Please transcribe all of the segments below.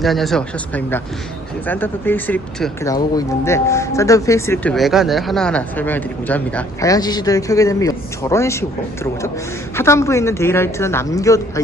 네, 안녕하세요, 샤스파입니다. 지금 산타페 페이스리프트 이렇게 나오고 있는데, 산타페 페이스리프트 외관을 하나하나 설명해 드리고자 합니다. 방향 지시등을 켜게 되면 저런 식으로 들어오죠. 하단부에 있는 데이라이트는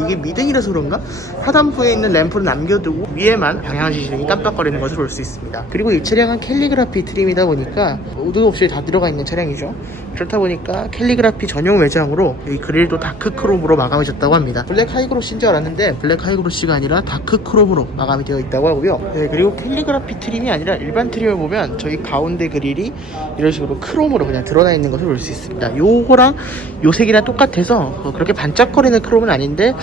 이게 미등이라서 그런가? 하단부에 있는 램프를 남겨두고 위에만 방향 지시등이 깜빡거리는 것을 볼 수 있습니다. 그리고 이 차량은 캘리그라피 트림이다 보니까 우드 옵션이 다 들어가 있는 차량이죠. 그렇다 보니까 캘리그라피 전용 외장으로 이 그릴도 다크 크롬으로 마감해졌다고 합니다. 블랙 하이그로시인 줄 알았는데 블랙 하이그로시가 아니라 다크 크롬으로 마감이 되어 있다고 하고요. 네, 그리고 캘리그라피 트림이 아니라 일반 트림을 보면 저희 가운데 그릴이 이런 식으로 크롬으로 그냥 드러나 있는 것을 볼 수 있습니다. 요거랑 요 색이랑 똑같아서 그렇게 반짝거리는 크롬은 아닌데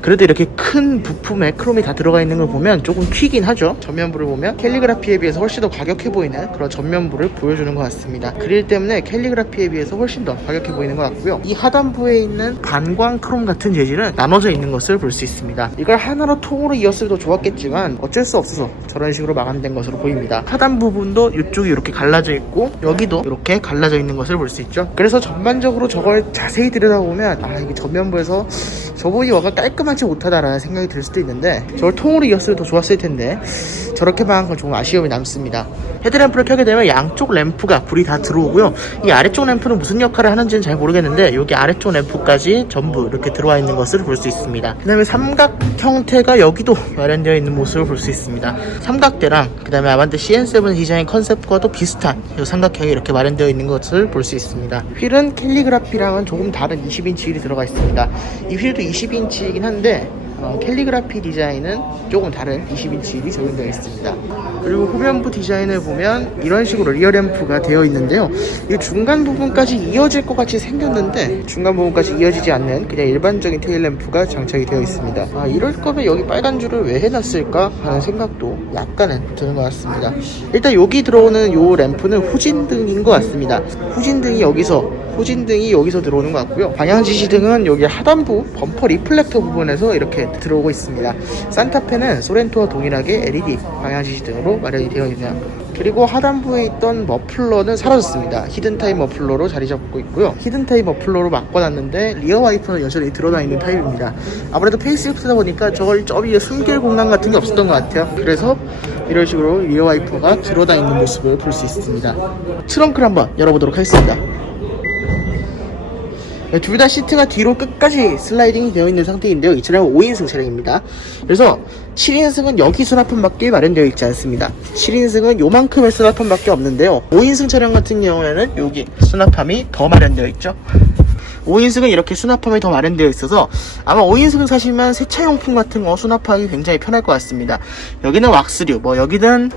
그래도 이렇게 큰 부품에 크롬이 다 들어가 있는 걸 보면 조금 튀긴 하죠. 전면부를 보면 캘리그라피에 비해서 훨씬 더 과격해 보이는 그런 전면부를 보여주는 것 같습니다. 그릴 때문에 캘리그라피에 비해서 훨씬 더 과격해 보이는 것 같고요. 이 하단부에 있는 반광 크롬 같은 재질은 나눠져 있는 것을 볼 수 있습니다. 이걸 하나로 통으로 이었을 더 좋았겠지만 어쩔 수 없어서 저런 식으로 마감된 것으로 보입니다. 하단 부분도 이쪽이 이렇게 갈라져 있고 여기도 이렇게 갈라져 있는 것을 볼 수 있죠. 그래서 전반적으로 저걸 자세히 들여다보면 이게 전면부에서 저분이 와가 깔끔하지 못하다라는 생각이 들 수도 있는데 저걸 통으로 이었으면 더 좋았을 텐데 저렇게 망한 건 조금 아쉬움이 남습니다. 헤드램프를 켜게 되면 양쪽 램프가 불이 다 들어오고요. 이 아래쪽 램프는 무슨 역할을 하는지는 잘 모르겠는데 여기 아래쪽 램프까지 전부 이렇게 들어와 있는 것을 볼 수 있습니다. 그 다음에 삼각 형태가 여기도 마련되어 있는 모습을 볼 수 있습니다. 삼각대랑 그 다음에 아반떼 CN7 디자인 컨셉과도 비슷한 이 삼각형이 이렇게 마련되어 있는 것을 볼 수 있습니다. 휠은 캘리그라피랑은 조금 다른 20인치 휠이 들어가 있습니다. 이 휠도 20인치이긴 한데 캘리그라피 디자인은 조금 다른 20인치 휠이 적용되어 있습니다. 그리고 후면부 디자인을 보면 이런 식으로 리어 램프가 되어 있는데요. 이 중간 부분까지 이어질 것 같이 생겼는데 중간 부분까지 이어지지 않는 그냥 일반적인 테일 램프가 장착이 되어 있습니다. 이럴 거면 여기 빨간 줄을 왜 해놨을까 하는 생각도 약간은 드는 것 같습니다. 일단 여기 들어오는 이 램프는 후진등인 것 같습니다. 후진등이 여기서 들어오는 것 같고요. 방향지시등은 여기 하단부 범퍼 리플렉터 부분에서 이렇게 들어오고 있습니다. 산타페는 소렌토와 동일하게 LED 방향지시등으로 마련이 되어 있네요. 그리고 하단부에 있던 머플러는 사라졌습니다. 히든타입 머플러로 자리 잡고 있고요. 히든타입 머플러로 바꿔놨는데 리어 와이퍼는 여전히 드러나 있는 타입입니다. 아무래도 페이스리프트다 보니까 저걸 위에 숨길 공간 같은 게 없었던 것 같아요. 그래서 이런 식으로 리어 와이퍼가 드러나 있는 모습을 볼 수 있습니다. 트렁크를 한번 열어보도록 하겠습니다. 둘 다 시트가 뒤로 끝까지 슬라이딩이 되어 있는 상태인데요. 이 차량은 5인승 차량입니다. 그래서 7인승은 여기 수납판밖에 마련되어 있지 않습니다. 7인승은 요만큼의 수납판밖에 없는데요. 5인승 차량 같은 경우에는 여기 수납함이 더 마련되어 있죠. 5인승은 이렇게 수납함이 더 마련되어 있어서 아마 5인승을 사시면 세차용품 같은 거 수납하기 굉장히 편할 것 같습니다. 여기는 왁스류, 여기는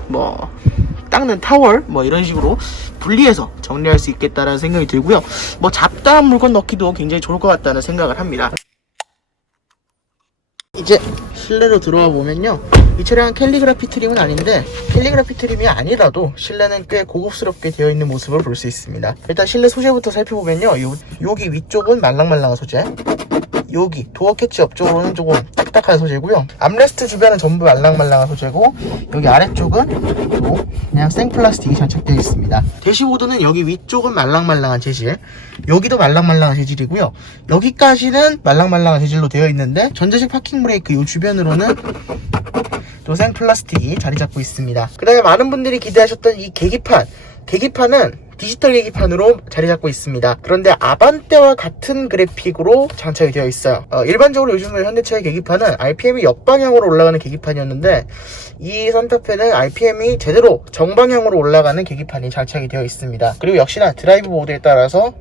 닦는 타월 이런 식으로 분리해서 정리할 수 있겠다라는 생각이 들고요. 잡다한 물건 넣기도 굉장히 좋을 것 같다는 생각을 합니다. 이제 실내로 들어와 보면요, 이 차량은 캘리그라피 트림은 아닌데 캘리그라피 트림이 아니라도 실내는 꽤 고급스럽게 되어 있는 모습을 볼 수 있습니다. 일단 실내 소재부터 살펴보면요, 여기 위쪽은 말랑말랑한 소재, 여기 도어 캐치 옆쪽으로는 조금 딱딱한 소재고요. 암레스트 주변은 전부 말랑말랑한 소재고 여기 아래쪽은 또 그냥 생플라스틱이 장착되어 있습니다. 대시보드는 여기 위쪽은 말랑말랑한 재질, 여기도 말랑말랑한 재질이고요. 여기까지는 말랑말랑한 재질로 되어 있는데 전자식 파킹 브레이크 이 주변으로는 또 생플라스틱이 자리 잡고 있습니다. 그 다음에 많은 분들이 기대하셨던 이 계기판은 디지털 계기판으로 자리 잡고 있습니다. 그런데 아반떼와 같은 그래픽으로 장착이 되어 있어요. 일반적으로 요즘 현대차의 계기판은 RPM이 역방향으로 올라가는 계기판이었는데 이 산타페는 RPM이 제대로 정방향으로 올라가는 계기판이 장착이 되어 있습니다. 그리고 역시나 드라이브 모드에 따라서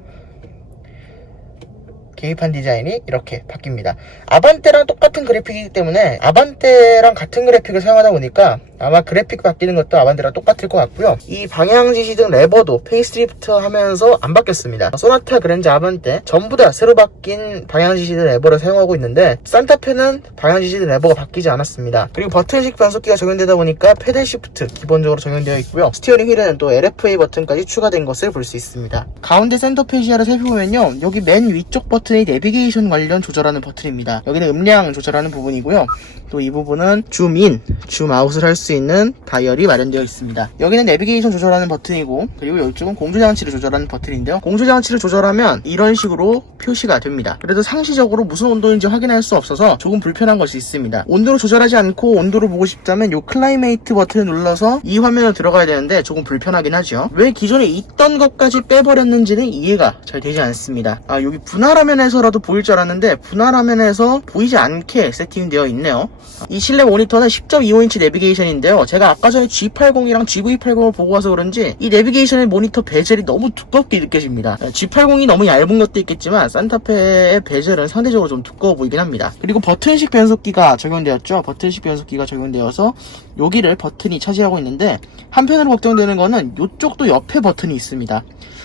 계기판 디자인이 이렇게 바뀝니다. 아반떼랑 똑같은 그래픽이기 때문에 아반떼랑 같은 그래픽을 사용하다 보니까 아마 그래픽 바뀌는 것도 아반떼랑 똑같을 것 같고요. 이 방향지시등 레버도 페이스리프트 하면서 안 바뀌었습니다. 소나타, 그랜저, 아반떼 전부 다 새로 바뀐 방향지시등 레버를 사용하고 있는데 산타페는 방향지시등 레버가 바뀌지 않았습니다. 그리고 버튼식 변속기가 적용되다 보니까 패들 시프트 기본적으로 적용되어 있고요. 스티어링 휠에는 또 LFA 버튼까지 추가된 것을 볼 수 있습니다. 가운데 센터 페시아를 살펴보면요, 여기 맨 위쪽 버튼이 내비게이션 관련 조절하는 버튼입니다. 여기는 음량 조절하는 부분이고요. 또 이 부분은 줌인, 줌아웃을 할 수 수 있는 다이얼이 마련되어 있습니다. 여기는 내비게이션 조절하는 버튼이고, 그리고 이쪽은 공조장치를 조절하는 버튼인데요. 공조장치를 조절하면 이런 식으로 표시가 됩니다. 그래도 상시적으로 무슨 온도인지 확인할 수 없어서 조금 불편한 것이 있습니다. 온도를 조절하지 않고 온도를 보고 싶다면 이 클라이메이트 버튼을 눌러서 이 화면으로 들어가야 되는데 조금 불편하긴 하죠. 왜 기존에 있던 것까지 빼버렸는지는 이해가 잘 되지 않습니다. 여기 분할 화면에서라도 보일 줄 알았는데 분할 화면에서 보이지 않게 세팅되어 있네요. 이 실내 모니터는 10.25인치 내비게이션인데요. 제가 아까 전에 G80이랑 GV80을 보고 와서 그런지 이 내비게이션의 모니터 베젤이 너무 두껍게 느껴집니다. G80이 너무 얇은 것도 있겠지만 산타페의 베젤은 상대적으로 좀 두꺼워 보이긴 합니다. 그리고 버튼식 변속기가 적용되었죠. 버튼식 변속기가 적용되어서 여기를 버튼이 차지하고 있는데, 한편으로 걱정되는 거는 이쪽도 옆에 버튼이 있습니다.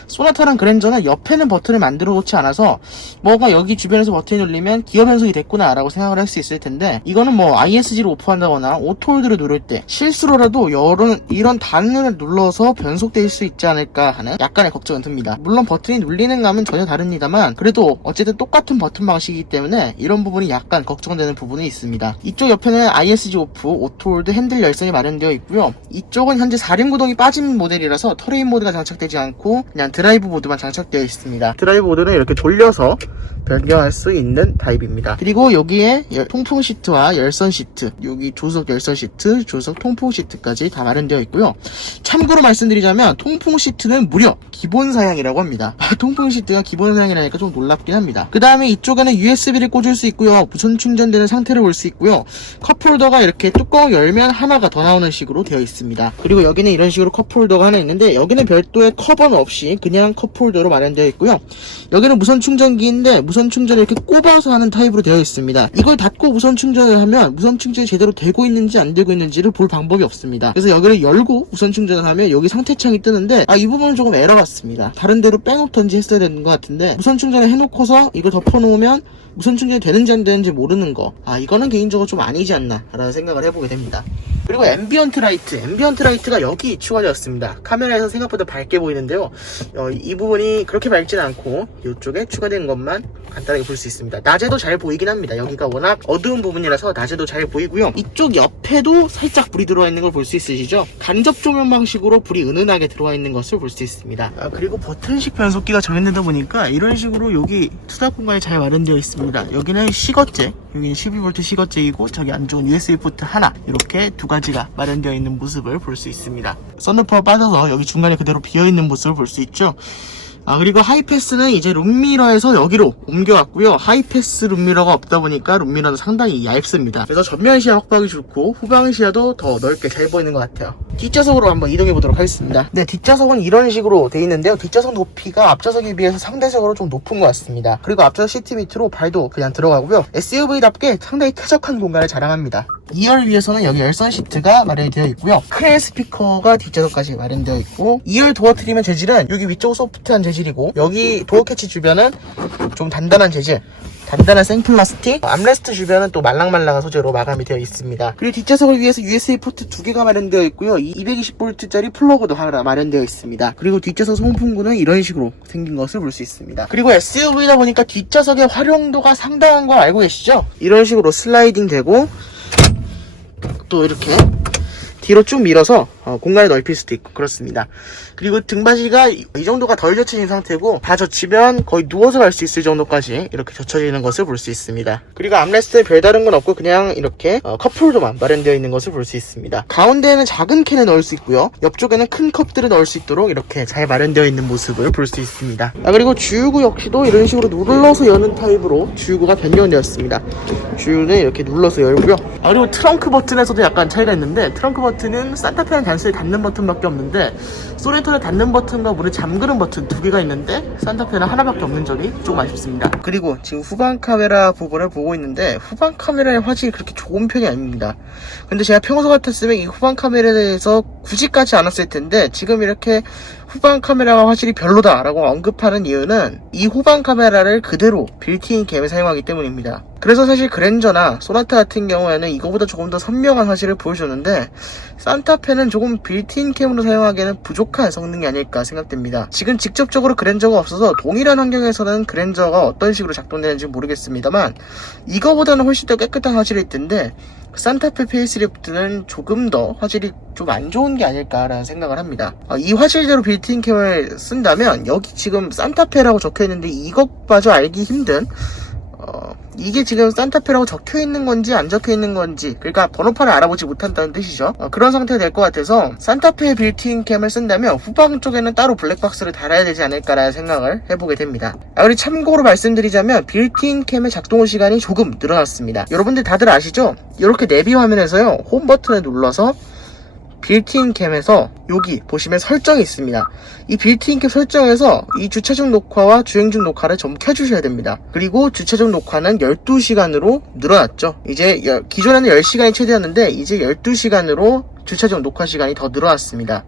소나타랑 그랜저는 옆에는 버튼을 만들어 놓지 않아서 뭐가 여기 주변에서 버튼을 눌리면 기어 변속이 됐구나 라고 생각을 할 수 있을 텐데, 이거는 뭐 ISG를 오프한다거나 오토홀드를 누를 때 실수로라도 이런 단을 눌러서 변속될 수 있지 않을까 하는 약간의 걱정은 듭니다. 물론 버튼이 눌리는 감은 전혀 다릅니다만 그래도 어쨌든 똑같은 버튼 방식이기 때문에 이런 부분이 약간 걱정되는 부분이 있습니다. 이쪽 옆에는 ISG 오프, 오토홀드, 핸들 열선이 마련되어 있고요. 이쪽은 현재 4륜구동이 빠진 모델이라서 터레인 모드가 장착되지 않고 그냥 드라이브 모드만 장착되어 있습니다. 드라이브 모드는 이렇게 돌려서 변경할 수 있는 타입입니다. 그리고 여기에 통풍 시트와 열선 시트, 여기 조석 열선 시트, 조석 통풍 시트까지 다 마련되어 있고요. 참고로 말씀드리자면 통풍 시트는 무려 기본 사양이라고 합니다. 통풍 시트가 기본 사양이라니까 좀 놀랍긴 합니다. 그 다음에 이쪽에는 USB를 꽂을 수 있고요. 무선 충전되는 상태를 볼 수 있고요. 컵홀더가 이렇게 뚜껑을 열면 하나가 더 나오는 식으로 되어 있습니다. 그리고 여기는 이런 식으로 컵홀더가 하나 있는데, 여기는 별도의 커버는 없이 그냥 컵홀더로 마련되어 있고요. 여기는 무선 충전기인데 무선 충전을 이렇게 꼽아서 하는 타입으로 되어 있습니다. 이걸 닫고 무선 충전을 하면 무선 충전이 제대로 되고 있는지 안 되고 있는지를 볼 방법이 없습니다. 그래서 여기를 열고 무선 충전을 하면 여기 상태창이 뜨는데, 이 부분은 조금 에러 같습니다. 다른 데로 빼놓던지 했어야 되는 것 같은데, 무선 충전을 해놓고서 이걸 덮어놓으면 무선 충전이 되는지 안 되는지 모르는 거, 이거는 개인적으로 좀 아니지 않나 라는 생각을 해보게 됩니다. 그리고 앰비언트 라이트가 여기 추가되었습니다. 카메라에서 생각보다 밝게 보이는데요. 이 부분이 그렇게 밝지는 않고 이쪽에 추가된 것만 간단하게 볼 수 있습니다. 낮에도 잘 보이긴 합니다. 여기가 워낙 어두운 부분이라서 낮에도 잘 보이고요. 이쪽 옆에도 살짝 불이 들어와 있는 걸 볼 수 있으시죠? 간접 조명 방식으로 불이 은은하게 들어와 있는 것을 볼 수 있습니다. 그리고 버튼식 변속기가 적용되다 보니까 이런 식으로 여기 투닥 공간이 잘 마련되어 있습니다. 여기는 시거제, 여기는 12V 시거제이고 저기 안쪽은 USB 포트 하나, 이렇게 두 가지가 마련되어 있는 모습을 볼 수 있습니다. 썬루프가 빠져서 여기 중간에 그대로 비어있는 모습을 볼 수 있죠. 그리고 하이패스는 이제 룸미러에서 여기로 옮겨왔고요. 하이패스 룸미러가 없다 보니까 룸미러는 상당히 얇습니다. 그래서 전면 시야 확보하기 좋고 후방 시야도 더 넓게 잘 보이는 것 같아요. 뒷좌석으로 한번 이동해 보도록 하겠습니다. 네, 뒷좌석은 이런 식으로 되어 있는데요. 뒷좌석 높이가 앞좌석에 비해서 상대적으로 좀 높은 것 같습니다. 그리고 앞좌석 시트 밑으로 발도 그냥 들어가고요. SUV답게 상당히 쾌적한 공간을 자랑합니다. 2열 위에서는 여기 열선 시트가 마련이 되어 있고요. 크레 스피커가 뒷좌석까지 마련되어 있고, 2열 도어 트림의 재질은 여기 위쪽 소프트한 재질이고, 여기 도어 캐치 주변은 좀 단단한 재질, 단단한 생플라스틱, 암레스트 주변은 또 말랑말랑한 소재로 마감이 되어 있습니다. 그리고 뒷좌석을 위해서 USB 포트 2개가 마련되어 있고요. 220V짜리 플러그도 하나 마련되어 있습니다. 그리고 뒷좌석 송풍구는 이런 식으로 생긴 것을 볼 수 있습니다. 그리고 SUV다 보니까 뒷좌석의 활용도가 상당한 걸 알고 계시죠? 이런 식으로 슬라이딩 되고 또 이렇게 뒤로 쭉 밀어서 공간을 넓힐 수도 있고 그렇습니다. 그리고 등받이가 이 정도가 덜 젖혀진 상태고, 다 젖히면 거의 누워서 갈 수 있을 정도까지 이렇게 젖혀지는 것을 볼 수 있습니다. 그리고 암레스트에 별다른 건 없고 그냥 이렇게 컵홀더만 마련되어 있는 것을 볼 수 있습니다. 가운데에는 작은 캔을 넣을 수 있고요. 옆쪽에는 큰 컵들을 넣을 수 있도록 이렇게 잘 마련되어 있는 모습을 볼 수 있습니다. 그리고 주유구 역시도 이런 식으로 눌러서 여는 타입으로 주유구가 변경되었습니다. 주유는 이렇게 눌러서 열고요. 그리고 트렁크 버튼에서도 약간 차이가 있는데, 트렁크 버튼은 산타페는 단순히 닫는 버튼밖에 없는데 소렌토는 닫는 버튼과 문을 잠그는 버튼 2개가 있는데 산타페는 하나밖에 없는 점이 조금 아쉽습니다. 그리고 지금 후방 카메라 부분을 보고 있는데 후방 카메라의 화질이 그렇게 좋은 편이 아닙니다. 근데 제가 평소 같았으면 이 후방 카메라에 대해서 굳이 까지 않았을 텐데, 지금 이렇게 후방 카메라가 화질이 별로다 라고 언급하는 이유는 이 후방 카메라를 그대로 빌트인 캠에 사용하기 때문입니다. 그래서 사실 그랜저나 소나타 같은 경우에는 이거보다 조금 더 선명한 화질을 보여줬는데 산타페는 조금 빌트인 캠으로 사용하기에는 부족한 성능이 아닐까 생각됩니다. 지금 직접적으로 그랜저가 없어서 동일한 환경에서는 그랜저가 어떤 식으로 작동되는지 모르겠습니다만 이거보다는 훨씬 더 깨끗한 화질일 텐데 산타페 페이스리프트는 조금 더 화질이 좀 안 좋은 게 아닐까라는 생각을 합니다. 이 화질대로 빌트인 캠을 쓴다면 여기 지금 산타페라고 적혀있는데 이것마저 알기 힘든 이게 지금 산타페라고 적혀있는 건지 안 적혀있는 건지, 그러니까 번호판을 알아보지 못한다는 뜻이죠. 그런 상태가 될 것 같아서 산타페 빌트인 캠을 쓴다면 후방 쪽에는 따로 블랙박스를 달아야 되지 않을까라는 생각을 해보게 됩니다. 그리고 참고로 말씀드리자면 빌트인 캠의 작동 시간이 조금 늘어났습니다. 여러분들 다들 아시죠? 이렇게 내비 화면에서요 홈 버튼을 눌러서 빌트인 캠에서 여기 보시면 설정이 있습니다. 이 빌트인 캠 설정에서 이 주차 중 녹화와 주행 중 녹화를 전부 켜주셔야 됩니다. 그리고 주차 중 녹화는 12시간으로 늘어났죠. 이제 기존에는 10시간이 최대였는데 이제 12시간으로 주차 중 녹화 시간이 더 늘어났습니다.